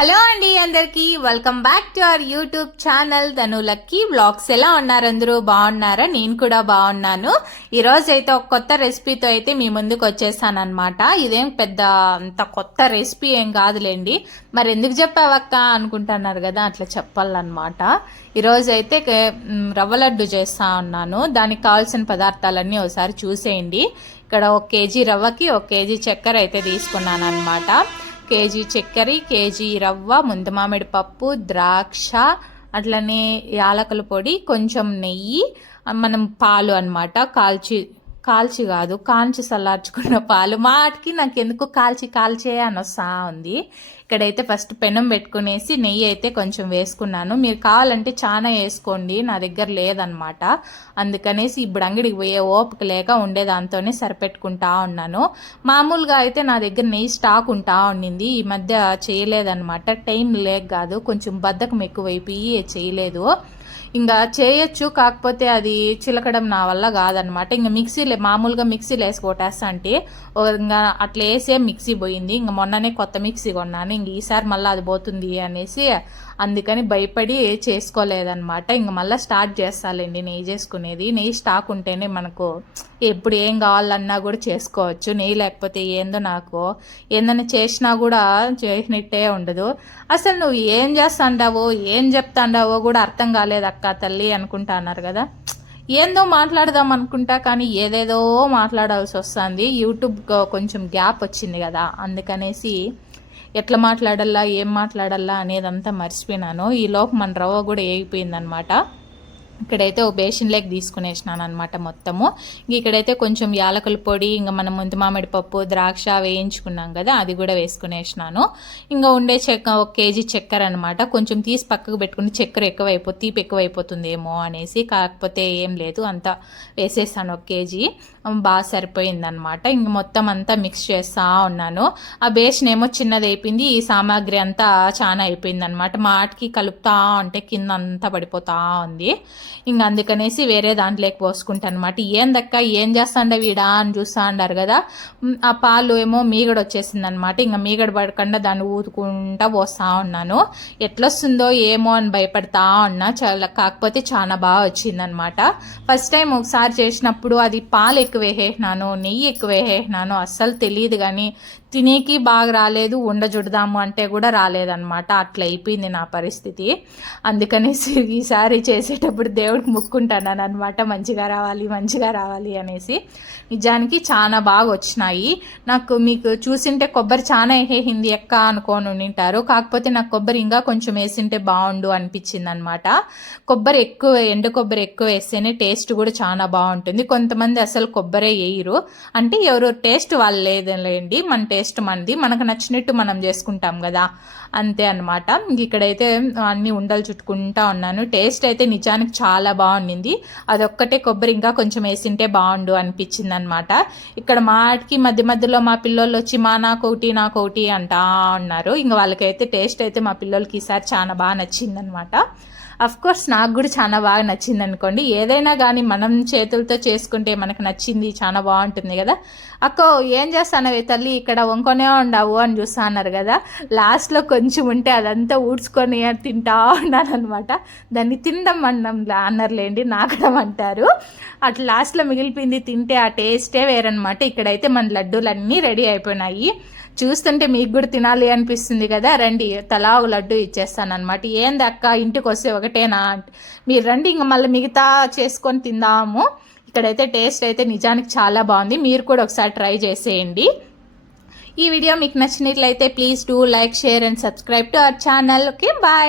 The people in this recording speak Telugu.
హలో అండి అందరికి welcome back to our YouTube channel Dhanu lucky vlogs ఎలా ఉన్నారు అందరూ? బాగున్నారా? నేను కూడా బాగున్నాను. ఈరోజు అయితే ఒక కొత్త రెసిపీతో అయితే మీ ముందుకు వచ్చేసానమాట ఇదేం పెద్ద అంత కొత్త రెసిపీ ఏం కాదులేండి. మరి ఎందుకు చెప్పావక్క అనుకుంటున్నారు కదా అట్లా చెప్పాలన్నమాట. ఈరోజు అయితే కే- రవ్వ లడ్డు చేస్తా ఉన్నాను. దానికి కావాల్సిన పదార్థాలన్నీ ఒకసారి చూసేయండి. ఇక్కడ ఒక కేజీ రవ్వకి ఒక కేజీ చక్కెర అయితే తీసుకున్నాను అనమాట కేజీ చక్కెర కేజీ రవ్వ ముందు మామిడి పప్పు ద్రాక్ష అట్లనే యాలకుల పొడి కొంచెం నెయ్యి మనం పాలు అన్నమాట కాల్చి కాల్చి కాదు కాంచి చల్లార్చుకున్న పాలు. మాటికి నాకు ఎందుకు కాల్చి కాల్చే అని వస్తా ఉంది. ఇక్కడైతే ఫస్ట్ పెనం పెట్టుకునేసి నెయ్యి అయితే కొంచెం వేసుకున్నాను. మీరు కావాలంటే చాలా వేసుకోండి నా దగ్గర లేదనమాట అందుకనేసి ఇప్పుడు అంగడికి పోయే ఓపిక లేక ఉండే దాంతోనే సరిపెట్టుకుంటా ఉన్నాను. మామూలుగా అయితే నా దగ్గర నెయ్యి స్టాక్ ఉంటా ఉండింది. ఈ మధ్య చేయలేదనమాట టైం లేక కాదు కొంచెం బద్ధకం ఎక్కువైపోయి చేయలేదు. ఇంకా చేయొచ్చు కాకపోతే అది చిలకడం నా వల్ల కాదనమాట ఇంకా మిక్సీలో మామూలుగా మిక్సీలో వేసి కొట్టేస్తా అంటే ఇంకా అట్లా వేసే మిక్సీ పోయింది. ఇంకా మొన్ననే కొత్త మిక్సీ కొన్నాను. ఇంక ఈసారి మళ్ళీ అది పోతుంది అనేసి అందుకని భయపడి చేసుకోలేదన్నమాట. ఇంక మళ్ళీ స్టార్ట్ చేస్తాలేండి నెయ్యి చేసుకునేది. నెయ్యి స్టాక్ ఉంటేనే మనకు ఎప్పుడు ఏం కావాలన్నా కూడా చేసుకోవచ్చు. నీ లేకపోతే ఏందో నాకు ఏందన్నా చేసినా కూడా చేసినట్టే ఉండదు. అసలు నువ్వు ఏం చేస్తాండావో ఏం చెప్తాండావో కూడా అర్థం కాలేదు అక్క తల్లి అనుకుంటా అన్నారు కదా. ఏందో మాట్లాడదాం అనుకుంటా కానీ ఏదేదో మాట్లాడాల్సి వస్తుంది. యూట్యూబ్ కొంచెం గ్యాప్ వచ్చింది కదా. అందుకనేసి ఎట్లా మాట్లాడాలా ఏం మాట్లాడాలా అనేదంతా మర్చిపోయినాను. ఈ లోపు మన రవ్వ కూడా వేగిపోయిందనమాట ఇక్కడైతే ఓ బేసిన్ లెక్ తీసుకునేసినాను అనమాట మొత్తము. ఇంక ఇక్కడైతే కొంచెం యాలకుల పొడి ఇంకా మనం ముందు మామిడి పప్పు ద్రాక్ష వేయించుకున్నాం కదా అది కూడా వేసుకునేసినాను. ఇంకా ఉండే చెక్క ఒక కేజీ చక్కెర అనమాట కొంచెం తీసి పక్కకు పెట్టుకుని చక్కెర ఎక్కువైపో తీపి ఎక్కువైపోతుందేమో అనేసి కాకపోతే ఏం లేదు అంతా వేసేసాను ఒక కేజీ. బాగా సరిపోయిందనమాట ఇంక మొత్తం అంతా మిక్స్ చేస్తూ ఉన్నాను. ఆ బేషన్ ఏమో చిన్నది అయిపోయింది ఈ సామాగ్రి అంతా చాలా అయిపోయింది అనమాట మాటికి కలుపుతా ఉంటే కింద అంతా పడిపోతా ఉంది. ఇంక అందుకనేసి వేరే దాంట్లోకి పోసుకుంటాను అనమాట ఏందక్క ఏం చేస్తాండ వీడా? అని చూస్తా అన్నారు కదా. ఆ పాలు ఏమో మీగడ వచ్చేసింది అనమాట ఇంకా మీగడ పడకుండా దాన్ని ఊదుకుంటా పోస్తా ఉన్నాను. ఎట్లొస్తుందో ఏమో అని భయపడతా ఉన్నా. చాలా కాకపోతే చాలా బాగా వచ్చిందనమాట. ఫస్ట్ టైం ఒకసారి చేసినప్పుడు అది పాలు ఎక్కువ వేసేసినాను నెయ్యి ఎక్కువ వేసేసినాను. అస్సలు తెలియదు కానీ తినేకి బాగా రాలేదు ఉండ చుడదాము అంటే కూడా రాలేదన్నమాట. అట్లా అయిపోయింది నా పరిస్థితి. అందుకనేసి ఈసారి చేసేటప్పుడు దేవుడికి ముక్కుంటాను అనమాట మంచిగా రావాలి మంచిగా రావాలి అనేసి. నిజానికి చాలా బాగా వచ్చినాయి. నాకు మీకు చూసింటే కొబ్బరి చాలా వేసేసింది ఎక్క అనుకోని ఉంటారు. కాకపోతే నాకు కొబ్బరి ఇంకా కొంచెం వేసింటే బాగుండు అనిపించింది అనమాట కొబ్బరి ఎక్కువ ఎండు కొబ్బరి ఎక్కువ వేస్తేనే టేస్ట్ కూడా చాలా బాగుంటుంది. కొంతమంది అసలు కొబ్బరే వేయరు. అంటే ఎవరు టేస్ట్ వాళ్ళు లేదండి మన టేస్ట్ టేస్ట్ మనది మనకు నచ్చినట్టు మనం చేసుకుంటాం కదా. అంతే అనమాట ఇక్కడైతే అన్ని ఉండలు చుట్టుకుంటా ఉన్నాను. టేస్ట్ అయితే నిజానికి చాలా బాగుండింది. అదొక్కటే కొబ్బరి ఇంకా కొంచెం వేసింటే బాగుండు అనిపించింది అనమాట ఇక్కడ మాటికి మధ్య మధ్యలో మా పిల్లలు వచ్చి మా నాకు ఒకటి నాకు ఒకటి అంటా ఉన్నారు. ఇంకా వాళ్ళకైతే టేస్ట్ అయితే మా పిల్లలకి ఈసారి చాలా బాగా నచ్చిందనమాట కోర్స్ నాకు కూడా చాలా బాగా నచ్చింది అనుకోండి. ఏదైనా కానీ మనం చేతులతో చేసుకుంటే మనకు నచ్చింది చాలా బాగుంటుంది కదా. అక్కో ఏం చేస్తానవి తల్లి? ఇక్కడ వంకొనే ఉండవు అని చూస్తా అన్నారు కదా. లాస్ట్లో కొంచెం ఉంటే అదంతా ఊడ్చుకొని తింటా ఉన్నాను అనమాట దాన్ని తినడం అన్నం అన్నారులేండి నాకడం అంటారు. అట్లా లాస్ట్లో మిగిలిపోయింది తింటే ఆ టేస్టే వేరనమాట ఇక్కడైతే మన లడ్డూలన్నీ రెడీ అయిపోయినాయి. చూస్తుంటే మీకు కూడా తినాలి అనిపిస్తుంది కదా రండి తలా ఒక లడ్డు ఇచ్చేస్తాను అనమాట ఏంది అక్క ఇంటికి వస్తే ఒకటేనా? అంటే, మీరు రండి ఇంకా మళ్ళీ మిగతా చేసుకొని తిందాము. ఇక్కడైతే టేస్ట్ అయితే నిజానికి చాలా బాగుంది. మీరు కూడా ఒకసారి ట్రై చేసేయండి. ఈ వీడియో మీకు నచ్చినట్లయితే please do like share and subscribe to our channel okay bye!